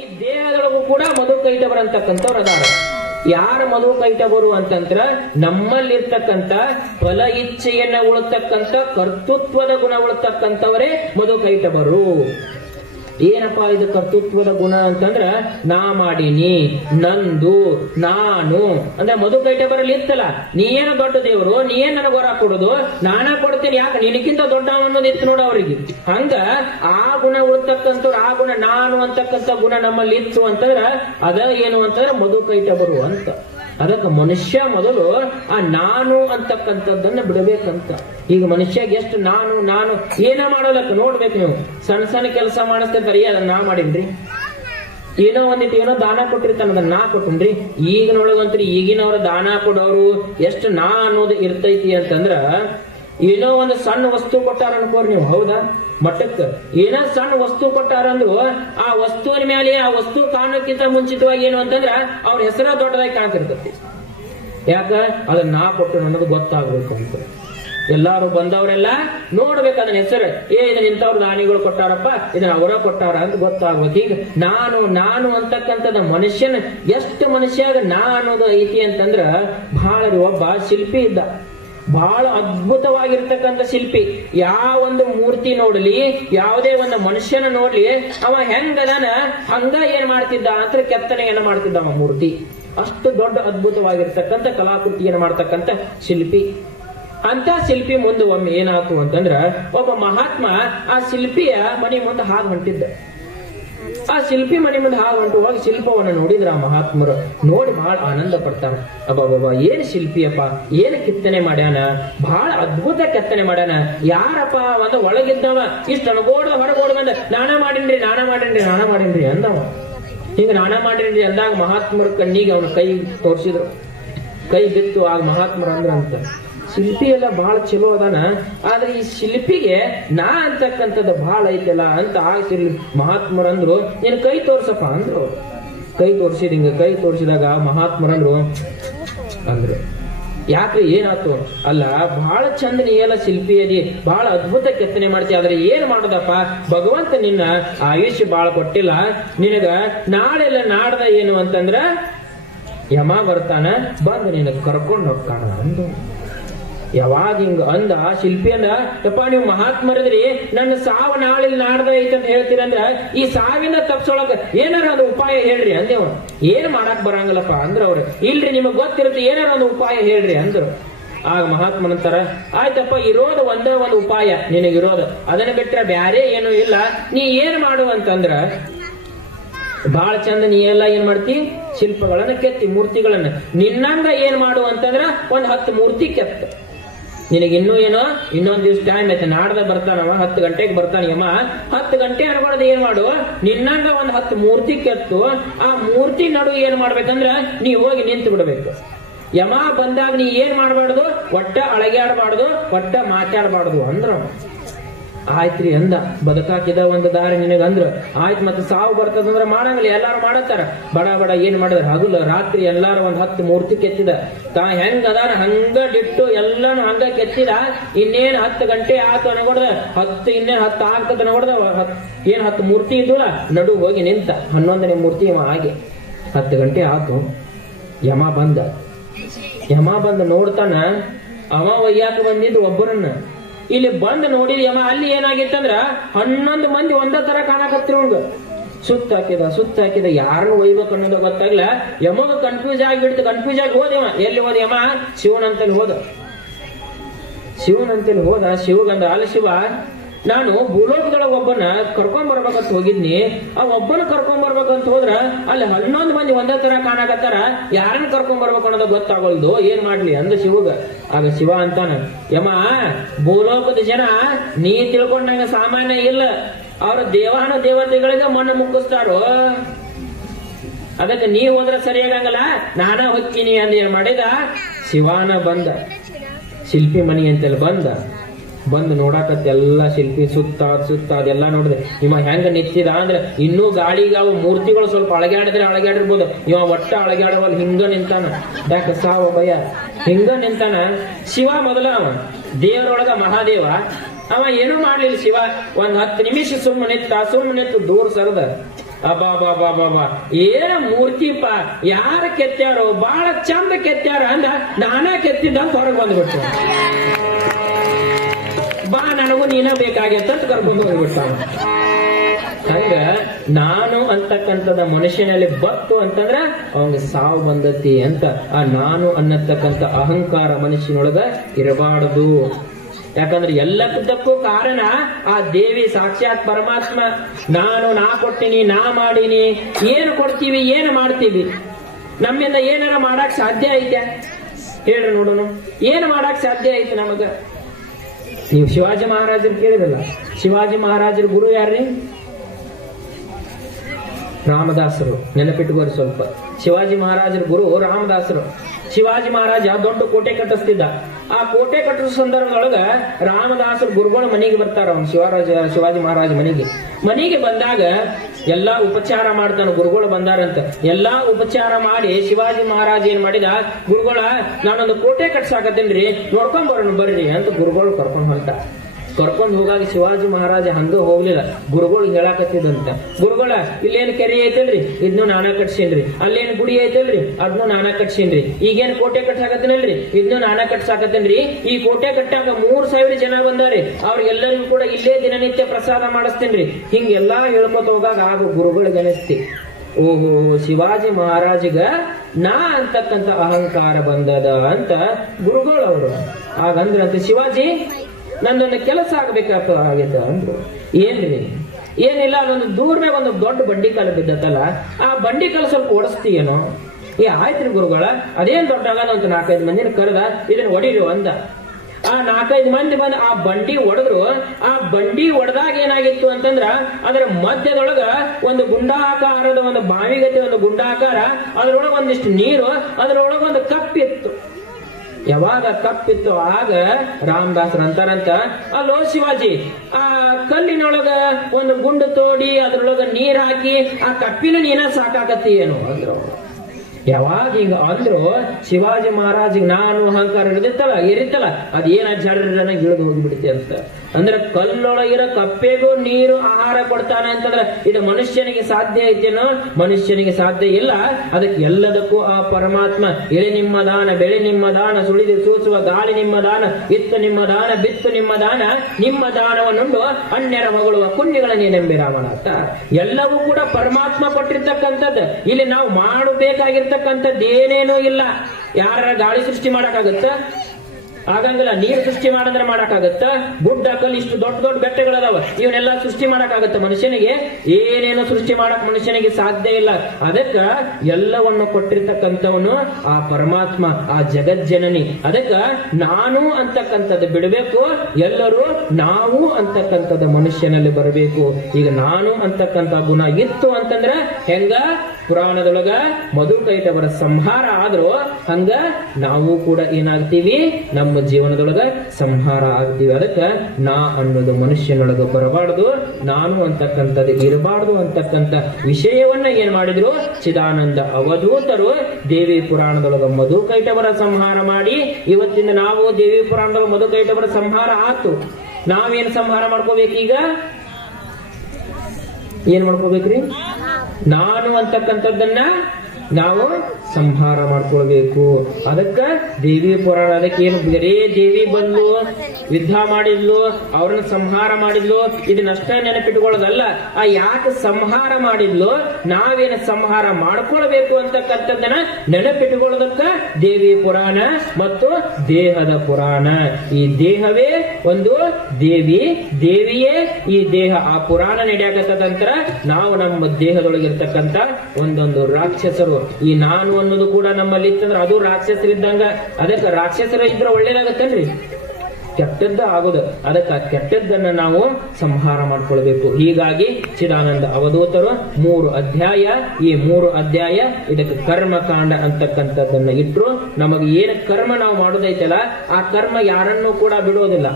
ಈ ದೇಹದೊಳಗೂ ಕೂಡ ಮಧು ಕೈಟಬರ್ ಅಂತಕ್ಕಂಥವ್ರು ಅದಾರ. ಯಾರ ಮಧು ಕೈಟಬರು ಅಂತಂದ್ರ ನಮ್ಮಲ್ಲಿರ್ತಕ್ಕಂಥ ಫಲ ಇಚ್ಛೆಯನ್ನ ಉಳತಕ್ಕಂಥ ಕರ್ತೃತ್ವದ ಗುಣ ಉಳತಕ್ಕಂಥವರೇ ಮಧು ಕೈಟಬರು. ಏನಪ್ಪಾ ಇದು ಕರ್ತೃತ್ವದ ಗುಣ ಅಂತಂದ್ರ ನಾ ಮಾಡೀನಿ, ನಂದು, ನಾನು ಅಂದ್ರೆ ಮಧು ಕೈಟಬರಲ್ಲಿ ಇತ್ತಲ್ಲ, ನೀ ಏನ ದೊಡ್ಡ ದೇವರು, ನೀ ಏನ್ ನನಗೆ ಹೊರ ಕೊಡುದು, ನಾನ ಕೊಡ್ತೀನಿ, ಯಾಕೆ ನಿನಕ್ಕಿಂತ ದೊಡ್ಡ ಅನ್ನೋದು ಇತ್ತು ನೋಡ ಅವ್ರಿಗೆ. ಹಂಗ ಆ ಗುಣ ಉಳ್ತಕ್ಕಂಥವ್ರು, ಆ ಗುಣ ನಾನು ಅಂತಕ್ಕಂಥ ಗುಣ ನಮ್ಮಲ್ಲಿ ಇತ್ತು ಅಂತಂದ್ರ ಅದ ಏನು ಅಂತಂದ್ರೆ ಮಧು ಕೈಟಬರು ಅಂತ. ಅದಕ್ಕೆ ಮನುಷ್ಯ ಮೊದಲು ಆ ನಾನು ಅಂತಕ್ಕಂಥದ್ದನ್ನ ಬಿಡಬೇಕಂತ. ಈಗ ಮನುಷ್ಯಗೆ ಎಷ್ಟು ನಾನು ನಾನು ಏನ ಮಾಡೋದಕ್ಕ ನೋಡ್ಬೇಕು ನೀವು. ಸಣ್ಣ ಸಣ್ಣ ಕೆಲಸ ಮಾಡಿಸ್ತಿರ್ತಾರೆ, ಅದನ್ನ ನಾ ಮಾಡಿನ್ರಿ, ಏನೋ ಒಂದಿಟ್ಟು ಏನೋ ದಾನ ಕೊಟ್ಟಿರ್ತಾನ ಅದನ್ನ ನಾ ಕೊಟ್ಟನ್ರಿ. ಈಗಿನೊಳಗಂತ್ರಿ ಈಗಿನವ್ರ ದಾನ ಕೊಡೋರು ಎಷ್ಟು ನಾ ಅನ್ನೋದು ಇರ್ತೈತಿ ಅಂತಂದ್ರ, ಏನೋ ಒಂದು ಸಣ್ಣ ವಸ್ತು ಕೊಟ್ಟಾರ ಅನ್ಕೋರಿ ನೀವು, ಹೌದಾ, ಮಟ್ಟಕ್ಕ ಏನೋ ಸಣ್ಣ ವಸ್ತು ಕೊಟ್ಟಾರ ಅಂದ್ರು ಆ ವಸ್ತುವಿನ ಮೇಲೆ ಆ ವಸ್ತು ಕಾಣೋಕ್ಕಿಂತ ಮುಂಚಿತವಾಗಿ ಏನು ಅಂತಂದ್ರ ಅವ್ರ ಹೆಸರ ದೊಡ್ಡದಾಗಿ ಕಾಣ್ತಿರ್ತೈತಿ. ಯಾಕ ಅದನ್ನ ನಾ ಕೊಟ್ಟು ಅನ್ನೋದು ಗೊತ್ತಾಗ್ಬೇಕು ಅಂತ. ಎಲ್ಲಾರು ಬಂದವರೆಲ್ಲ ನೋಡ್ಬೇಕು ಅದನ್ನ ಹೆಸರು, ಇದನ್ನ ಇಂಥವ್ರು ದಾನಿಗಳು ಕೊಟ್ಟಾರಪ್ಪ, ಇದನ್ನ ಅವರ ಕೊಟ್ಟಾರ ಅಂತ ಗೊತ್ತಾಗ್ಬೇಕು. ಈಗ ನಾನು ನಾನು ಅಂತಕ್ಕಂಥದ್ದು ಮನುಷ್ಯನ ಎಷ್ಟು ಮನುಷ್ಯಾಗ ನಾ ಅನ್ನೋದು ಐತಿ ಅಂತಂದ್ರ ಬಹಳ. ಒಬ್ಬ ಶಿಲ್ಪಿ ಇದ್ದ, ಬಹಳ ಅದ್ಭುತವಾಗಿರ್ತಕ್ಕಂಥ ಶಿಲ್ಪಿ. ಯಾವ ಒಂದು ಮೂರ್ತಿ ನೋಡ್ಲಿ, ಯಾವುದೇ ಒಂದು ಮನುಷ್ಯನ ನೋಡ್ಲಿ, ಅವ ಹೆಂಗದಾನ ಹಂಗ ಏನ್ ಮಾಡ್ತಿದ್ದ ಅಂತ ಕೆತ್ತನೆಯನ್ನ ಮಾಡ್ತಿದ್ದ ಅವ ಮೂರ್ತಿ. ಅಷ್ಟು ದೊಡ್ಡ ಅದ್ಭುತವಾಗಿರ್ತಕ್ಕಂಥ ಕಲಾಕೃತಿಯನ್ನು ಮಾಡ್ತಕ್ಕಂಥ ಶಿಲ್ಪಿ. ಅಂತ ಶಿಲ್ಪಿ ಮುಂದೆ ಒಮ್ಮೆ ಏನಾಯ್ತು ಅಂತಂದ್ರ, ಒಬ್ಬ ಮಹಾತ್ಮ ಆ ಶಿಲ್ಪಿಯ ಮನೆ ಮುಂದೆ ಹಾದು ಹೊಂಟಿದ್ದ. ಆ ಶಿಲ್ಪಿ ಮನೆ ಮುಂದೆ ಹಾದು ಹೊಂಟುವಾಗ ಶಿಲ್ಪವನ್ನ ನೋಡಿದ್ರ ಆ ಮಹಾತ್ಮರು ನೋಡಿ ಬಹಳ ಆನಂದ ಪಡ್ತಾನ. ಅಬ್ಬಬ್ಬ ಏನ್ ಶಿಲ್ಪಿಯಪ್ಪ, ಏನ್ ಕೆತ್ತನೆ ಮಾಡ್ಯಾನ, ಬಹಳ ಅದ್ಭುತ ಕೆತ್ತನೆ ಮಾಡ್ಯಾನ. ಯಾರಪ್ಪ ಒಂದ ಒಳಗಿದ್ದವ ಇಷ್ಟ ಅಣಗೋಡ ಹೊರಗೋಡ ಬಂದ ನಾನ ಮಾಡಿನ್ರಿ ನಾನ ಮಾಡಿನ್ರಿ ನಾನ ಮಾಡಿನ್ರಿ ಅಂದವ. ಹಿಂಗ ನಾನ ಮಾಡಿನ್ರಿ ಅಂದಾಗ ಮಹಾತ್ಮರ ಕಣ್ಣಿಗೆ ಅವನ ಕೈ ತೋರಿಸಿದ್ರು. ಕೈ ಬಿತ್ತು. ಆಗ ಮಹಾತ್ಮರ ಅಂದ್ರಂತ, ಶಿಲ್ಪಿ ಎಲ್ಲ ಬಹಳ ಚಲೋ ಅದಾನ, ಆದ್ರೆ ಈ ಶಿಲ್ಪಿಗೆ ನಾ ಅಂತಕ್ಕಂಥದ್ದು ಬಹಳ ಐತಲ್ಲ ಅಂತ. ಆಗ ಮಹಾತ್ಮರಂದ್ರು ನೀನ್ ಕೈ ತೋರ್ಸಪ್ಪ ಅಂದ್ರು. ಕೈ ತೋರ್ಸಿದ ಹಿಂಗ ಕೈ ತೋರ್ಸಿದಾಗ ಮಹಾತ್ಮರಂದ್ರು ಅಂದ್ರು, ಯಾಕ್ರಿ ಏನಾಯ್ತು? ಅಲ್ಲ ಬಹಳ ಚಂದ ನೀ ಎಲ್ಲ ಶಿಲ್ಪಿ ಅದಿ, ಬಹಳ ಅದ್ಭುತ ಕೆತ್ತನೆ ಮಾಡ್ತಿ, ಆದ್ರೆ ಏನ್ ಮಾಡೋದಪ್ಪ, ಭಗವಂತ ನಿನ್ನ ಆಯುಷ್ಯ ಬಹಳ ಕೊಟ್ಟಿಲ್ಲ ನಿನಗ. ನಾಳೆಲ್ಲ ನಾಡ್ದ ಏನು ಅಂತಂದ್ರ ಯಮ ಬರ್ತಾನ, ಬಂದು ನಿನ್ನ ಕರ್ಕೊಂಡು ಹೋಗ್ತಾನ ಅಂದು. ಯಾವಾಗ ಹಿಂಗ ಅಂದ ಶಿಲ್ಪಿ ಅಂದ, ಯಪ್ಪ ನೀವು ಮಹಾತ್ಮರಿದ್ರಿ, ನನ್ನ ಸಾವು ನಾಳೆ ನಾಡ್ದ ಐತೆ ಅಂತ ಹೇಳ್ತೀರಂದ್ರ ಈ ಸಾವಿನ ತಪ್ಸೊಳಗ ಏನಾರ ಒಂದು ಉಪಾಯ ಹೇಳ್ರಿ ಅಂದೇವ. ಏನ್ ಮಾಡಾಕ್ ಬರಂಗಿಲ್ಲಪ್ಪ ಅಂದ್ರ ಅವ್ರ. ಇಲ್ರಿ ನಿಮಗ್ ಗೊತ್ತಿರುತ್ತೆ, ಏನಾರ ಒಂದು ಉಪಾಯ ಹೇಳ್ರಿ ಅಂದ್ರು. ಆಗ ಮಹಾತ್ಮನಂತಾರ, ಆಯ್ತಪ್ಪ ಇರೋದು ಒಂದೇ ಒಂದು ಉಪಾಯ ನಿನಗಿರೋದು, ಅದನ್ನ ಬಿಟ್ರೆ ಬ್ಯಾರೆ ಏನು ಇಲ್ಲ. ನೀ ಏನ್ ಮಾಡು ಅಂತಂದ್ರ ಬಹಳ ಚಂದ ನೀ ಎಲ್ಲ ಏನ್ ಮಾಡ್ತಿ, ಶಿಲ್ಪಗಳನ್ನ ಕೆತ್ತಿ, ಮೂರ್ತಿಗಳನ್ನ. ನಿನ್ನಂಗ ಏನ್ ಮಾಡು ಅಂತಂದ್ರ ಒಂದ್ 10 ಮೂರ್ತಿ ಕೆತ್ತ. ನಿನಗೆ ಇನ್ನೂ ಏನೋ ಇನ್ನೊಂದ್ ದಿವ್ಸ ಟೈಮ್ ಐತೆ, ನಾಡ್ದ ಬರ್ತಾನವ, 10 ಗಂಟೆಗೆ ಬರ್ತಾನ ಯಮ. 10 ಗಂಟೆ ಅನ್ಕೊಳ್ಳೋದು ಏನ್ ಮಾಡು, ನಿನ್ನಂಗ ಒಂದ್ 10 ಮೂರ್ತಿ ಕೆತ್ತು. ಆ ಮೂರ್ತಿ ನಡು ಏನ್ ಮಾಡ್ಬೇಕಂದ್ರ ನೀ ಹೋಗಿ ನಿಂತು ಬಿಡ್ಬೇಕು. ಯಮ ಬಂದಾಗ ನೀ ಏನ್ ಮಾಡ್ಬಾರ್ದು, ಒಟ್ಟ ಅಳಗ್ಯಾಡಬಾರ್ದು, ಒಟ್ಟ ಮಾತಾಡಬಾರ್ದು ಅಂದ್ರ. ಆಯ್ತ್ರಿ ಅಂದ. ಬದುಕಾಕಿದ ಒಂದು ದಾರಿ ನಿನಗಂದ್ರ ಆಯ್ತು. ಮತ್ತೆ ಸಾವು ಬರ್ತದಂದ್ರ ಮಾಡಂಗಿಲ್ಲ, ಎಲ್ಲಾರು ಮಾಡತ್ತಾರ. ಬಡ ಬಡ ಏನ್ ಮಾಡಿದ್ರ ಹಗಲು ರಾತ್ರಿ ಎಲ್ಲಾರು ಒಂದ್ 10 ಮೂರ್ತಿ ಕೆತ್ತಿದ. ತಾ ಹೆಂಗ ಅದಾನ ಹಂಗ ಡಿಟ್ಟು ಎಲ್ಲಾನು ಹಂಗ ಕೆತ್ತಿದ. ಇನ್ನೇನ್ 10 ಗಂಟೆ ಆತು ಅನ್ಕೊಡ್ದ, 10 ಇನ್ನೇನ್ 10 ಆಗ್ತದ ಅನ್ಕೊಡ್ದ. ಏನ್ 10 ಮೂರ್ತಿ ಇದ್ವಲ್ಲ ನಡು ಹೋಗಿ ನಿಂತ. 11ನೇ ಮೂರ್ತಿ ಹಾಗೆ 10 ಗಂಟೆ ಆತು. ಯಮ ಬಂದ. ಯಮ ಬಂದ ನೋಡ್ತಾನ, ಅವ ಒಯ್ಯಾಕ ಬಂದಿದ್ದು ಒಬ್ಬರನ್ನ. ಇಲ್ಲಿ ಬಂದ್ ನೋಡಿದ ಯಮ, ಅಲ್ಲಿ ಏನಾಗಿತ್ತಂದ್ರ 11 ಮಂದಿ ಒಂದೇ ತರ ಕಾಣಕತ್ತಿರೋಂಗ. ಸುತ್ತ ಹಾಕಿದ ಯಾರನ್ನು ಒಯ್ಬೇಕು ಅನ್ನೋದು ಗೊತ್ತಾಗ್ಲ. ಯಮಗ ಕನ್ಫ್ಯೂಸ್ ಆಗಿಬಿಡ್ತು. ಕನ್ಫ್ಯೂಸ್ ಆಗಿ ಹೋದ ಯಮ. ಎಲ್ಲಿ ಹೋದ ಯಮ? ಶಿವನಂತಲ್ಲಿ ಹೋದ. ಶಿವಗಂದ, ಅಲ್ಲ ಶಿವ, ನಾನು ಭೂಲೋಕದೊಳಗೆ ಒಬ್ಬನ ಕರ್ಕೊಂಡ್ ಬರ್ಬೇಕಂತ ಹೋಗಿದ್ನಿ. ಆ ಒಬ್ಬನ ಕರ್ಕೊಂಡ್ ಬರ್ಬೇಕಂತ ಹೋದ್ರ ಅಲ್ಲಿ 11 ಮಂದಿ ಒಂದೇ ತರ ಕಾಣಕತ್ತಾರ. ಯಾರನ್ನ ಕರ್ಕೊಂಡ್ ಬರ್ಬೇಕು ಅನ್ನೋದು ಗೊತ್ತಾಗೋಲ್ದು, ಏನ್ ಮಾಡ್ಲಿ ಅಂದ ಶಿವಗ. ಆಗ ಶಿವ ಅಂತಾನ, ಯಮ, ಭೂಲೋಕದ ಜನ ನೀ ತಿಳ್ಕೊಂಡಂಗ ಸಾಮಾನ್ಯ ಇಲ್ಲ. ಅವ್ರ ದೇವಾನು ದೇವತೆಗಳಿಗೆ ಮಣ್ಣು ಮುಕ್ಕಿಸ್ತಾರೋ. ಅದಕ್ಕೆ ನೀ ಹೋದ್ರ ಸರಿಯಾಗಂಗಲ್ಲ, ನಾನ ಹೊಕ್ಕಿನಿ ಅಂದ. ಏನ್ ಮಾಡಿದ, ಶಿವಾನ ಬಂದ ಶಿಲ್ಪಿ ಮನಿ ಅಂತೇಳಿ ಬಂದು ನೋಡಾಕತ್ತ ಎಲ್ಲ ಶಿಲ್ಪಿ ಸುತ್ತ ಅದೆಲ್ಲ ನೋಡಿದ್ರೆ ಇವ ಹೆಂಗ ನಿಂತಿದ ಅಂದ್ರೆ ಇನ್ನೂ ಗಾಳಿಗೆ ಅವು ಮೂರ್ತಿಗಳು ಸ್ವಲ್ಪ ಅಳಗ್ಯಾಡಿರ್ಬೋದು. ಇವ ಒಟ್ಟ ಅಳಗ್ಯಾಡವಲ್ ಹಿಂಗ ನಿಂತಾನ. ಯಾಕ ಸಾವ ಭಯ ಹಿಂಗ ನಿಂತಾನ. ಶಿವ ಮೊದಲ ಅವ ದೇವರೊಳಗ ಮಹಾದೇವ. ಅವ ಏನೂ ಮಾಡ್ಲಿಲ್ಲ ಶಿವ. ಒಂದ್ 10 ನಿಮಿಷ ಸುಮ್ಮನೆ ನಿಂತು ದೂರ ಸರದ ಅಬ್ಬಾ ಏನ ಮೂರ್ತಿಪ್ಪ, ಯಾರ ಕೆತ್ತಾರೋ ಬಹಳ ಚಂದ ಕೆತ್ತಾರ ಅಂದ ನಾನ ಕೆತ್ತಿದ್ದ ಹೊರಗೆ ಬಂದ್ಬಿಟ್ಟು, ಬಾ ನನಗೂ ನೀನ ಬೇಕಾಗ್ಯತ್ತ ಅಂತ ಕರ್ಕೊಂಡು ಹೋಗ್ಬಿಟ್ಟ. ಹಂಗ ನಾನು ಅಂತಕ್ಕಂಥದ ಮನುಷ್ಯನಲ್ಲಿ ಬತ್ತು ಅಂತಂದ್ರ ಅವಂಗ ಸಾವು ಬಂದತಿ ಅಂತ. ಆ ನಾನು ಅನ್ನತಕ್ಕಂಥ ಅಹಂಕಾರ ಮನುಷ್ಯನೊಳಗ ಇರಬಾರದು. ಯಾಕಂದ್ರೆ ಎಲ್ಲದಕ್ಕೂ ಕಾರಣ ಆ ದೇವಿ ಸಾಕ್ಷಾತ್ ಪರಮಾತ್ಮ. ನಾ ಕೊಟ್ಟಿನಿ, ನಾ ಮಾಡೀನಿ. ಏನು ಕೊಡ್ತೀವಿ, ಏನು ಮಾಡ್ತೀವಿ? ನಮ್ಮಿಂದ ಏನಾರ ಮಾಡಕ್ ಸಾಧ್ಯ ಐತೆ ಹೇಳ್ರಿ ನೋಡೋಣ. ಏನು ಮಾಡಕ್ ಸಾಧ್ಯ ಐತೆ ನಮಗ? ನೀವು ಶಿವಾಜಿ ಮಹಾರಾಜರು ಕೇಳಿರಲ್ಲ, ಶಿವಾಜಿ ಮಹಾರಾಜರ ಗುರು ಯಾರ್ರಿ? ರಾಮದಾಸರು. ನೆನಪಿಟ್ಟುಕೋರಿ ಸ್ವಲ್ಪ. ಶಿವಾಜಿ ಮಹಾರಾಜರ ಗುರು ರಾಮದಾಸರು. ಶಿವಾಜಿ ಮಹಾರಾಜ ದೊಡ್ಡ ಕೋಟೆ ಕಟ್ಟಿಸ್ತಿದ್ದ. ಆ ಕೋಟೆ ಕಟ್ಟಿಸೋ ಸಂದರ್ಭದೊಳಗ ರಾಮದಾಸರ ಗುರುಗಳು ಮನೆಗೆ ಬರ್ತಾರ. ಅವ್ನು ಶಿವಾಜಿ ಮಹಾರಾಜ ಮನೆಗೆ ಬಂದಾಗ ಎಲ್ಲಾ ಉಪಚಾರ ಮಾಡ್ತಾನ. ಗುರುಗಳು ಬಂದಾರಂತ ಎಲ್ಲಾ ಉಪಚಾರ ಮಾಡಿ ಶಿವಾಜಿ ಮಹಾರಾಜ ಏನ್ ಮಾಡಿದ, ಗುರುಗಳ ನಾನೊಂದು ಕೋಟೆ ಕಟ್ಸಾಕತ್ತೇನ್ರಿ, ನೋಡ್ಕೊಂಡ್ ಬರೋಣ ಬರ್ರಿ ಅಂತ ಗುರುಗಳು ಕರ್ಕೊಂಡ್ ಹೊಂಟ. ಕರ್ಕೊಂಡ್ ಹೋಗಾಗ ಶಿವಾಜಿ ಮಹಾರಾಜ ಹಂಗ ಹೋಗ್ಲಿಲ್ಲ. ಗುರುಗಳು ಹೇಳಾಕತ್ತಿದಂತ, ಗುರುಗಳ ಇಲ್ಲೇನ್ ಕೆರೆ ಐತಲ್ರಿ, ಇದನ್ನು ನಾನಾ ಕಟ್ಸೇನ್ರಿ. ಅಲ್ಲೇನ್ ಗುಡಿ ಐತಲ್ರಿ, ಅದನ್ನು ನಾನಾ ಕಟ್ಸೇನ್ರಿ. ಈಗೇನ್ ಕೋಟೆ ಕಟ್ಸಾಕತ್ತೇನಲ್ರಿ, ಇದನ್ನು ನಾನಾ ಕಟ್ಸಾಕತ್ತೇನ್ರಿ. ಈ ಕೋಟೆ ಕಟ್ಟಾಗ 3000 ಜನ ಬಂದಾರೆ, ಅವ್ರಿಗೆಲ್ಲರಿಗೂ ಕೂಡ ಇಲ್ಲೇ ದಿನನಿತ್ಯ ಪ್ರಸಾದ ಮಾಡಿಸ್ತೇನ್ರಿ. ಹಿಂಗೆಲ್ಲಾ ಹೇಳ್ಕೊತ ಹೋಗಾಗ ಆಗ ಗುರುಗಳಿಗೆ ಅನಿಸ್ತಿ, ಓಹೋ ಶಿವಾಜಿ ಮಹಾರಾಜಿಗ ನಾ ಅಂತಕ್ಕಂಥ ಅಹಂಕಾರ ಬಂದದ ಅಂತ ಗುರುಗಳು ಅವರು. ಆಗಂದ್ರಂತ, ಶಿವಾಜಿ ನಂದೊಂದು ಕೆಲಸ ಆಗ್ಬೇಕಾಗೈತ ಅಂದ್ರು. ಏನ್ರಿ? ಏನಿಲ್ಲ, ಅದೊಂದು ದೂರನೇ ಒಂದು ದೊಡ್ಡ ಬಂಡಿ ಕಾಲ ಬಿದ್ದತ್ತಲ್ಲ, ಆ ಬಂಡಿ ಕಾಲ ಸ್ವಲ್ಪ ಓಡಿಸ್ತೀಯೇನೋ? ಆಯ್ತ್ರಿ ಗುರುಗಳ, ಅದೇನ್ ದೊಡ್ಡ ಆಗಲ್ಲ ಅಂತ 4-5 ಮಂದಿನ ಕರೆದ, ಇದನ್ನ ಹೊಡಿರಿ ಅಂದ. ಆ 4-5 ಮಂದಿ ಬಂದು ಆ ಬಂಡಿ ಹೊಡೆದ್ರು. ಆ ಬಂಡಿ ಹೊಡೆದಾಗ ಏನಾಗಿತ್ತು ಅಂತಂದ್ರ ಅದರ ಮಧ್ಯದೊಳಗ ಒಂದು ಗುಂಡಾಕಾರದ ಒಂದು ಬಾವಿಗತಿ ಒಂದು ಗುಂಡಾಕಾರ, ಅದ್ರೊಳಗ ಒಂದಿಷ್ಟು ನೀರು, ಅದ್ರೊಳಗ ಒಂದು ಕಪ್ಪಿತ್ತು. ಯಾವಾಗ ಕಪ್ಪಿತ್ತು ಆಗ ರಾಮದಾಸರ ಅಂತಾರಂತ, ಅಲ್ಲೋ ಶಿವಾಜಿ, ಆ ಕಲ್ಲಿನೊಳಗ ಒಂದು ಗುಂಡು ತೋಡಿ ಅದ್ರೊಳಗ ನೀರ್ ಹಾಕಿ ಆ ಕಪ್ಪಿನ ನೀನ ಸಾಕಾಕತ್ತಿ ಏನು ಅಂದ್ರು. ಯಾವಾಗ ಹಿಂಗ ಅಂದ್ರು ಶಿವಾಜಿ ಮಹಾರಾಜಿಗೆ ನಾನು ಅಹಂಕಾರ ಇರಿತ್ತಲ್ಲ ಅದೇನ ಜರ್ರನ ಇಳಿದು ಹೋಗಿಬಿಡುತ್ತೆ ಅಂತ. ಅಂದ್ರೆ ಕಲ್ಲೊಳಗಿರೋ ಕಪ್ಪೆಗೂ ನೀರು ಆಹಾರ ಕೊಡ್ತಾನೆ ಅಂತಂದ್ರೆ ಇದು ಮನುಷ್ಯನಿಗೆ ಸಾಧ್ಯ ಐತೇನೋ? ಮನುಷ್ಯನಿಗೆ ಸಾಧ್ಯ ಇಲ್ಲ. ಅದಕ್ಕೆ ಎಲ್ಲದಕ್ಕೂ ಆ ಪರಮಾತ್ಮ ಇಳೆ ನಿಮ್ಮ ದಾನ, ಬೆಳೆ ನಿಮ್ಮ ದಾನ, ಸುಳಿದು ಸೂಸುವ ಗಾಳಿ ನಿಮ್ಮ ದಾನ, ಇತ್ತು ನಿಮ್ಮ ದಾನ, ಬಿತ್ತು ನಿಮ್ಮ ದಾನ, ನಿಮ್ಮ ದಾನವನ್ನುಂಡು ಅನ್ಯರ ಮಗಳು ಪುಣ್ಯಗಳ ನೀನೆಂಬಿ ರಾಮನಾಥ. ಎಲ್ಲವೂ ಕೂಡ ಪರಮಾತ್ಮ ಕೊಟ್ಟಿರ್ತಕ್ಕಂಥದ್ದು. ಇಲ್ಲಿ ನಾವು ಮಾಡಬೇಕಾಗಿರ್ತಕ್ಕಂಥದ್ದು ಏನೇನೂ ಇಲ್ಲ. ಯಾರ ಗಾಳಿ ಸೃಷ್ಟಿ ಮಾಡಕ್ಕಾಗತ್ತ? ಆಗಂಗಿಲ್ಲ. ನೀರು ಸೃಷ್ಟಿ ಮಾಡಂದ್ರೆ ಮಾಡಕ್ಕಾಗತ್ತ? ಗುಡ್ಡ ಕಲ್ಲು ಇಷ್ಟು ದೊಡ್ಡ ದೊಡ್ಡ ಬೆಟ್ಟಗಳದಾವ, ಇವನ್ನೆಲ್ಲ ಸೃಷ್ಟಿ ಮಾಡಕ್ಕಾಗತ್ತ? ಮನುಷ್ಯನಿಗೆ ಏನೇನೋ ಸೃಷ್ಟಿ ಮಾಡಕ್ ಮನುಷ್ಯನಿಗೆ ಸಾಧ್ಯ ಇಲ್ಲ. ಅದಕ್ಕ ಎಲ್ಲವನ್ನು ಕೊಟ್ಟಿರ್ತಕ್ಕಂಥವನು ಆ ಪರಮಾತ್ಮ, ಆ ಜಗಜ್ಜನನಿ. ಅದಕ್ಕ ನಾನು ಅಂತಕ್ಕಂಥದ್ದು ಬಿಡಬೇಕು, ಎಲ್ಲರೂ ನಾವು ಅಂತಕ್ಕಂಥದ್ದು ಮನುಷ್ಯನಲ್ಲಿ ಬರಬೇಕು. ಈಗ ನಾನು ಅಂತಕ್ಕಂಥ ಗುಣ ಇತ್ತು ಅಂತಂದ್ರೆ ಹೆಂಗ ಪುರಾಣದೊಳಗ ಮಧುಕೈಟವರ ಸಂಹಾರ ಆದ್ರೂ ಹಂಗ ನಾವು ಕೂಡ ಏನಾಗ್ತೀವಿ, ನಮ್ಮ ಜೀವನದೊಳಗ ಸಂಹಾರ ಆಗ್ತೀವಿ. ಅದಕ್ಕೆ ನಾ ಅನ್ನೋದು ಮನುಷ್ಯನೊಳಗ ಬರಬಾರದು, ನಾನು ಅಂತಕ್ಕಂಥದ್ದು ಇರಬಾರ್ದು ಅಂತಕ್ಕಂಥ ವಿಷಯವನ್ನ ಏನ್ ಮಾಡಿದ್ರು ಚಿದಾನಂದ ಅವಧೂತರು ದೇವಿ ಪುರಾಣದೊಳಗ ಮಧುಕೈಟವರ ಸಂಹಾರ ಮಾಡಿ, ಇವತ್ತಿಂದ ನಾವು ದೇವಿ ಪುರಾಣದೊಳಗ ಮಧುಕೈಟವರ ಸಂಹಾರ ಆತು. ನಾವೇನ್ ಸಂಹಾರ ಮಾಡ್ಕೋಬೇಕೀಗ? ಏನ್ ಮಾಡ್ಕೋಬೇಕ್ರಿ? ನಾನು ಅಂತಕ್ಕಂಥದ್ದನ್ನ ನಾವು ಸಂಹಾರ ಮಾಡ್ಕೊಳ್ಬೇಕು. ಅದಕ್ಕ ದೇವಿ ಪುರಾಣ, ಅದಕ್ಕೆ ಏನು ಬೇರೆ ದೇವಿ ಬಂದ್ಲು, ಯುದ್ಧ ಮಾಡಿದ್ಲು, ಅವ್ರನ್ನ ಸಂಹಾರ ಮಾಡಿದ್ಲು, ಇದನ್ನಷ್ಟ ನೆನಪಿಟ್ಕೊಳ್ಳೋದಲ್ಲ. ಆ ಯಾಕೆ ಸಂಹಾರ ಮಾಡಿದ್ಲು, ನಾವೇನು ಸಂಹಾರ ಮಾಡ್ಕೊಳ್ಬೇಕು ಅಂತಕ್ಕಂಥದ್ದನ್ನ ನೆನಪಿಟ್ಟುಕೊಳ್ಳೋದಕ್ಕ ದೇವಿ ಪುರಾಣ ಮತ್ತು ದೇಹದ ಪುರಾಣ. ಈ ದೇಹವೇ ಒಂದು ದೇವಿ, ದೇವಿಯೇ ಈ ದೇಹ. ಆ ಪುರಾಣ ನಡೆಯಕತ್ತದಂತರ ನಾವು ನಮ್ಮ ದೇಹದೊಳಗಿರ್ತಕ್ಕಂಥ ಒಂದೊಂದು ರಾಕ್ಷಸರು. ಈ ನಾನು ಅನ್ನೋದು ಕೂಡ ನಮ್ಮಲ್ಲಿ ಇತ್ತಂದ್ರೆ ಅದು ರಾಕ್ಷಸರಿದ್ದಂಗ. ಅದಕ್ಕೆ ರಾಕ್ಷಸರ ಇದ್ರೆ ಒಳ್ಳೇದಾಗತ್ತೇನ್ರಿ? ಕೆಟ್ಟದ್ದ ಆಗೋದು. ಅದಕ್ಕೆ ಕೆಟ್ಟದ್ದನ್ನ ನಾವು ಸಂಹಾರ ಮಾಡ್ಕೊಳ್ಬೇಕು. ಹೀಗಾಗಿ ಚಿದಾನಂದ ಅವಧೂತರು 3 ಅಧ್ಯಾಯ, ಈ 3 ಅಧ್ಯಾಯ ಇದಕ್ಕೆ ಕರ್ಮಕಾಂಡ ಅಂತಕ್ಕಂಥದ್ದನ್ನ ಇಟ್ರು. ನಮಗೆ ಏನು ಕರ್ಮ ನಾವು ಮಾಡೋದೈತಲ್ಲ ಆ ಕರ್ಮ ಯಾರನ್ನೂ ಕೂಡ ಬಿಡೋದಿಲ್ಲ.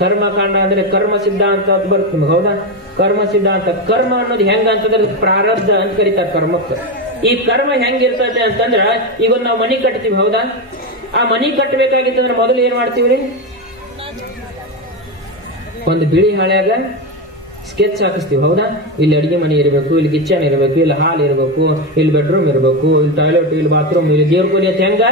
ಕರ್ಮಕಾಂಡ ಅಂದ್ರೆ ಕರ್ಮ ಸಿದ್ಧಾಂತ ಅಂತ ಬರುತ್ತೆ ನಿಮ್ಗೆ, ಹೌದಾ? ಕರ್ಮ ಸಿದ್ಧಾಂತ. ಕರ್ಮ ಅನ್ನೋದು ಹೆಂಗ ಅಂತಂದ್ರೆ ಪ್ರಾರಬ್ಧ ಅಂತ ಕರೀತಾರೆ ಕರ್ಮಕ್ಕೆ. ಈ ಕರ್ಮ ಹೆಂಗಿರ್ತದೆ ಅಂತಂದ್ರ, ಈಗ ನಾವು ಮನಿ ಕಟ್ತೀವಿ, ಹೌದಾ? ಆ ಮನಿ ಕಟ್ಟಬೇಕಾಗಿತ್ತಂದ್ರೆ ಮೊದಲು ಏನ್ ಮಾಡ್ತೀವ್ರಿ? ಒಂದು ಬಿಳಿ ಹಾಳ್ಯಾಗ ಸ್ಕೆಚ್ ಹಾಕಿಸ್ತೀವಿ ಹೌದಾ. ಇಲ್ಲಿ ಅಡಿಗೆ ಮನೆ ಇರಬೇಕು, ಇಲ್ಲಿ ಕಿಚನ್ ಇರಬೇಕು, ಇಲ್ಲಿ ಹಾಲ್ ಇರಬೇಕು, ಇಲ್ಲಿ ಬೆಡ್ರೂಮ್ ಇರಬೇಕು, ಇಲ್ಲಿ ಟಾಯ್ಲೆಟ್, ಇಲ್ಲಿ ಬಾತ್ರೂಮ್, ಇಲ್ಲಿ ದೇವ್ರ ಕೊಲಿ ಅಂತ ಹೆಂಗ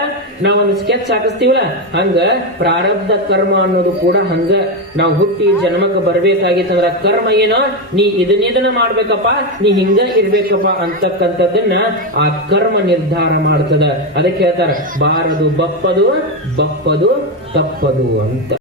ನಾವೊಂದು ಸ್ಕೆಚ್ ಹಾಕಿಸ್ತೀವಲ್ಲ ಹಂಗ ಪ್ರಾರಬ್ಧ ಕರ್ಮ ಅನ್ನೋದು ಕೂಡ ಹಂಗ. ನಾವು ಹುಟ್ಟಿ ಜನ್ಮಕ್ಕೆ ಬರ್ಬೇಕಾಗಿತ್ತಂದ್ರ ಕರ್ಮ ಏನೋ ನೀ ಇದನ್ನ ಮಾಡ್ಬೇಕಪ್ಪ, ನೀ ಹಿಂಗ ಇರ್ಬೇಕಪ್ಪ ಅಂತಕ್ಕಂಥದ್ದನ್ನ ಆ ಕರ್ಮ ನಿರ್ಧಾರ ಮಾಡ್ತದ. ಅದಕ್ಕೆ ಹೇಳ್ತಾರ ಬಾರದು ಬಪ್ಪದು, ಬಪ್ಪದು ತಪ್ಪದು ಅಂತ.